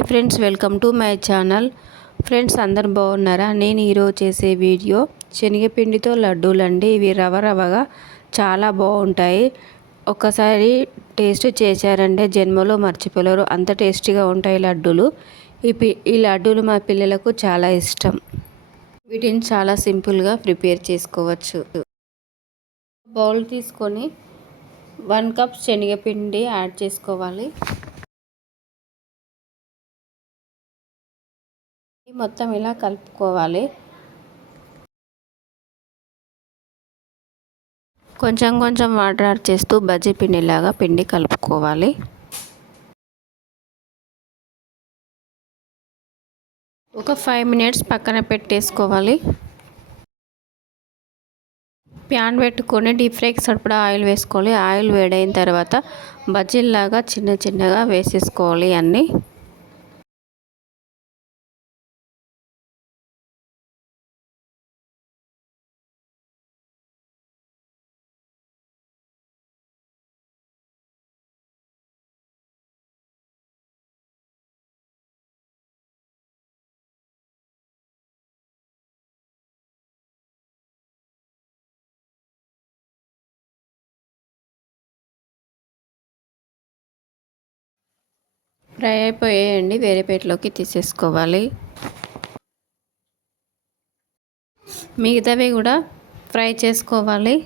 Hi friends, welcome to my channel. Friends అందరు బాగున్నారా? నేను ఈరోజు చేసే వీడియో శనగపిండితో లడ్డూలు అండి. ఇవి రవగా చాలా బాగుంటాయి. ఒకసారి టేస్ట్ చేశారంటే జన్మలో మర్చిపోలేరు, అంత టేస్టీగా ఉంటాయి లడ్డూలు. ఈ లడ్డూలు మా పిల్లలకు చాలా ఇష్టం. వీటిని చాలా సింపుల్గా ప్రిపేర్ చేసుకోవచ్చు. బౌల్ తీసుకొని 1 కప్ శనగపిండి యాడ్ చేసుకోవాలి. మొత్తం ఇలా కలుపుకోవాలి. కొంచెం కొంచెం వాటర్ యాడ్ చేస్తూ బజ్జీ పిండిలాగా పిండి కలుపుకోవాలి. ఒక 5 మినిట్స్ పక్కన పెట్టేసుకోవాలి. ప్యాన్ పెట్టుకొని డీప్ ఫ్రైకి సరిపడా ఆయిల్ వేసుకోవాలి. ఆయిల్ వేడైన తర్వాత బజ్జీలాగా చిన్నగా వేసేసుకోవాలి అన్నీ. ఫ్రై అయిపోయాయండి, వేరే ప్లేట్లోకి తీసేసుకోవాలి. మిగతావి కూడా ఫ్రై చేసుకోవాలి.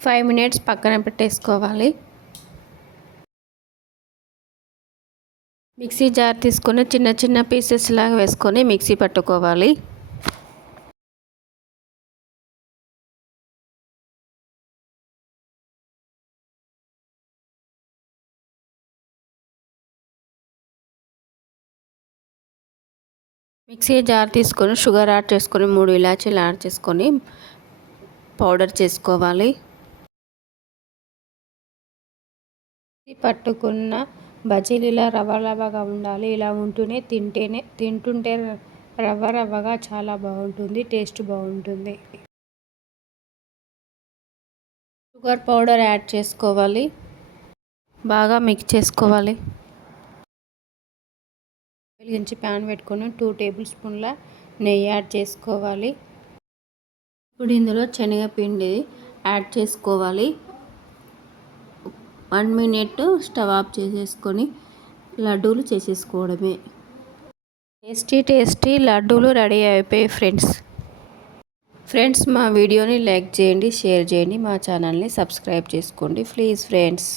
ఫైవ్ మినిట్స్ పక్కన పెట్టేసుకోవాలి. మిక్సీ జార్ తీసుకొని చిన్న పీసెస్ లాగా వేసుకొని మిక్సీ పట్టుకోవాలి. మిక్సీ జార్ తీసుకొని షుగర్ యాడ్ చేసుకొని 3 ఇలాచీలు యాడ్ చేసుకొని పౌడర్ చేసుకోవాలి. పట్టుకున్న బజ్జీలు ఇలా రవ్వగా ఉండాలి. ఇలా తింటుంటే రవ్వగా చాలా బాగుంటుంది, టేస్ట్ బాగుంటుంది. షుగర్ పౌడర్ యాడ్ చేసుకోవాలి. బాగా మిక్స్ చేసుకోవాలి. వెలిగించి ప్యాన్ పెట్టుకొని 2 టేబుల్ స్పూన్ల నెయ్యి యాడ్ చేసుకోవాలి. ఇప్పుడు ఇందులో శనగపిండి యాడ్ చేసుకోవాలి. 1 మినిట్ స్టవ్ ఆఫ్ చేసేసుకొని లడ్డూలు చేసేసుకోవడమే. టేస్టీ లడ్డూలు రెడీ అయిపోయాయి ఫ్రెండ్స్ మా వీడియోని లైక్ చేయండి, షేర్ చేయండి, మా ఛానల్ని సబ్స్క్రైబ్ చేసుకోండి ప్లీజ్ ఫ్రెండ్స్.